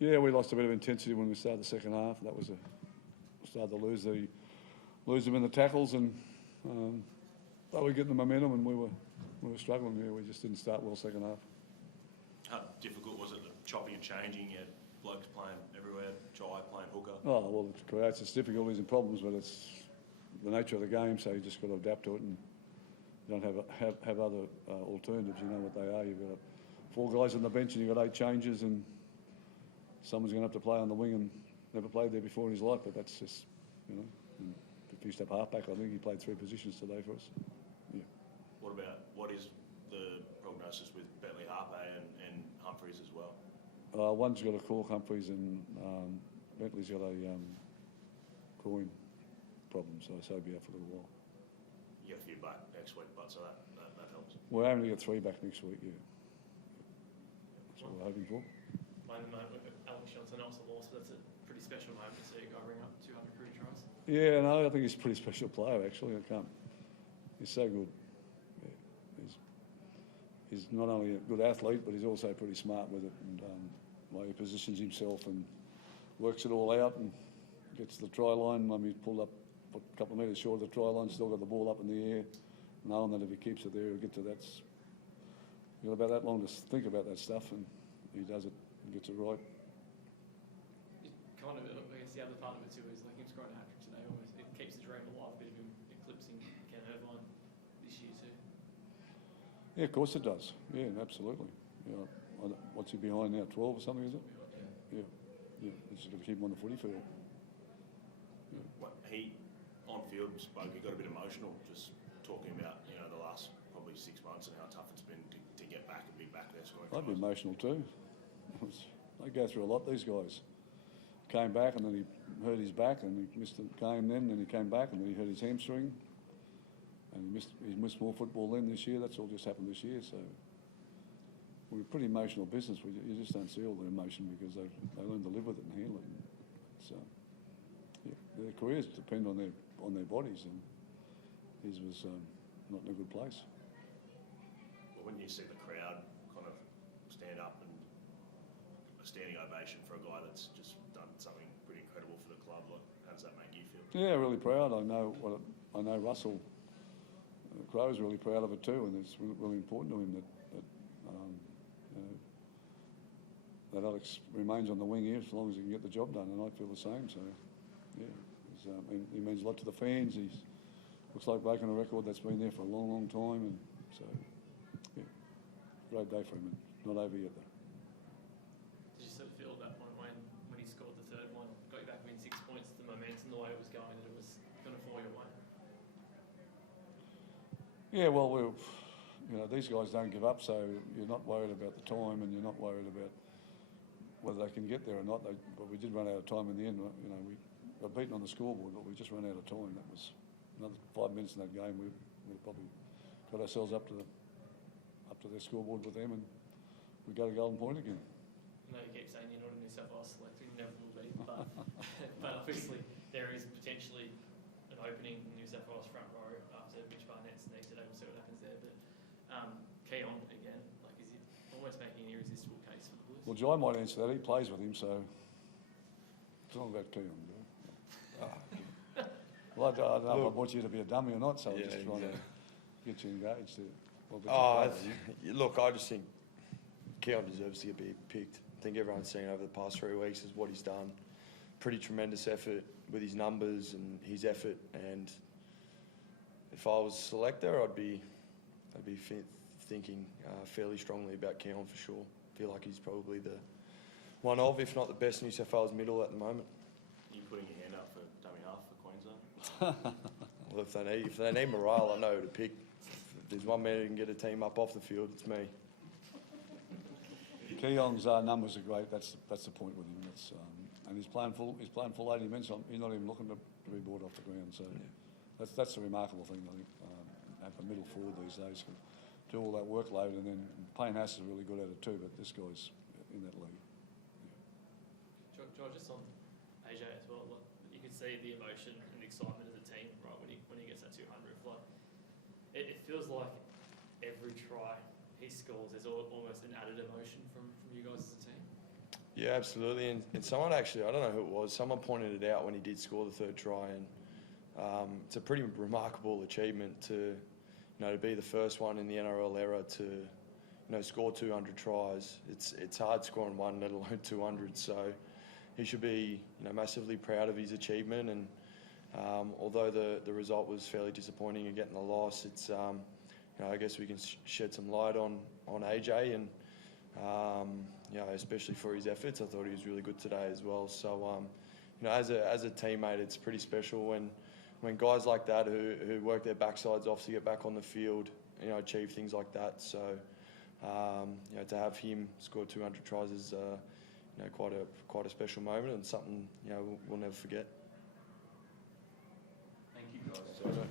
Yeah, we lost a bit of intensity when we started the second half. That was started to lose them in the tackles, and they were getting the momentum, and we were struggling here. We just didn't start well second half. How difficult was it, the chopping and changing? You had blokes playing everywhere, Jai playing hooker. Oh well, it creates its difficulties and problems, but it's the nature of the game. So you just got to adapt to it, and you don't have other alternatives. You know what they are. You've got 4 guys on the bench, and you've got 8 changes, and someone's going to have to play on the wing and never played there before in his life. But that's just, you know. And if you step halfback, I think he played 3 positions today for us. Yeah. What is the prognosis with Bentley Harpe and Humphreys as well? One's got a cork, Humphreys, and Bentley's got a groin problem, so he'll be out for a little while. You get a few back next week, but so that helps. We're aiming to get 3 back next week, yeah. That's what we're hoping for. Playing the moment with Alex Johnson also lost, but that's a pretty special moment to see a guy ring up 200 career tries. Yeah, no, I think he's a pretty special player, actually. He's so good. Yeah. He's not only a good athlete, but he's also pretty smart with it, and the way he positions himself and works it all out and gets to the try line. I mean, he's pulled up a couple of metres short of the try line, still got the ball up in the air, knowing that if he keeps it there, he'll get to that. You've got about that long to think about that stuff, and he does it and gets it right. Kind of, I guess the other part of it too is like him scoring a hat-trick today, almost it keeps the dream alive, a bit of him eclipsing Ken Irvine this year too. Yeah, of course it does. Yeah, absolutely. Yeah, what's he behind now? 12 or something, is it? Yeah. Yeah. Just got to keep him on the footy field. Yeah. He on field spoke. He got a bit emotional, just talking about the last probably 6 months and how tough it's been to get back and be back there scoring. I'd be emotional too. They go through a lot. These guys came back and then he hurt his back and he missed the game. Then he came back and then he hurt his hamstring. And he missed more football then this year. That's all just happened this year. So we're a pretty emotional business. You just don't see all the emotion because they learn to live with it and handle it. So yeah, their careers depend on their bodies, and his was not in a good place. Well, when you see the crowd kind of stand up and a standing ovation for a guy that's just done something pretty incredible for the club, like how does that make you feel? Yeah, really proud. I know Russell. Crow's really proud of it too, and it's really important to him that Alex remains on the wing here as long as he can get the job done, and I feel the same. So, yeah, he means a lot to the fans. He looks like breaking a record that's been there for a long, long time, and so yeah, great day for him. And not over yet though. Did you sort of feel at that point when he scored the third one, got you back within 6 points, the momentum, the way it was going, that it was going to fall your way? Yeah, well, these guys don't give up, so you're not worried about the time, and you're not worried about whether they can get there or not. But we did run out of time in the end. We got beaten on the scoreboard, but we just ran out of time. That was another 5 minutes in that game. We probably got ourselves up to their scoreboard with them, and we got a golden point again. I know you keep saying you're not a New South Wales selector, you never will be, but obviously there is potentially an opening in New South Wales front row after Mitch Barnett's next today. We'll see what happens there. But Keon again, like, is it almost making an irresistible case for the Blues? Well, Jai might answer that. He plays with him, so it's not about Keon. Well, I don't know if I brought you to be a dummy or not, so I'm just trying to get you engaged there. Look, I just think Keon deserves to be picked. I think everyone's seen over the past 3 weeks is what he's done. Pretty tremendous effort with his numbers and his effort. And if I was selector, I'd be thinking fairly strongly about Keon for sure. I feel like he's probably the one of, if not the best New South Wales middle at the moment. Are you putting your hand up for dummy half for Queensland? Well, if they need morale, I know who to pick. If there's one man who can get a team up off the field, it's me. Keon's numbers are great. That's the point with him. And he's playing full 80 minutes. He's not even looking to be brought off the ground. So that's a remarkable thing, I think. At the middle forward these days, can do all that workload, and then Payne Haas is really good at it too. But this guy's in that league. Yeah. George, just on AJ as well, like, you can see the emotion and the excitement of the team, right? When he gets that 200, like it feels like every try he scores, there's almost an added emotion from you guys as a team. Yeah, absolutely. And someone actually, I don't know who it was, someone pointed it out when he did score the third try, and it's a pretty remarkable achievement to be the first one in the NRL era to score 200 tries. It's hard scoring one, let alone 200. So he should be massively proud of his achievement. And although the result was fairly disappointing in getting the loss, it's I guess we can shed some light on AJ and especially for his efforts. I thought he was really good today as well. So as a teammate, it's pretty special when guys like that who work their backsides off to get back on the field, achieve things like that. So to have him score 200 tries is quite a special moment and something we'll never forget. Thank you, guys.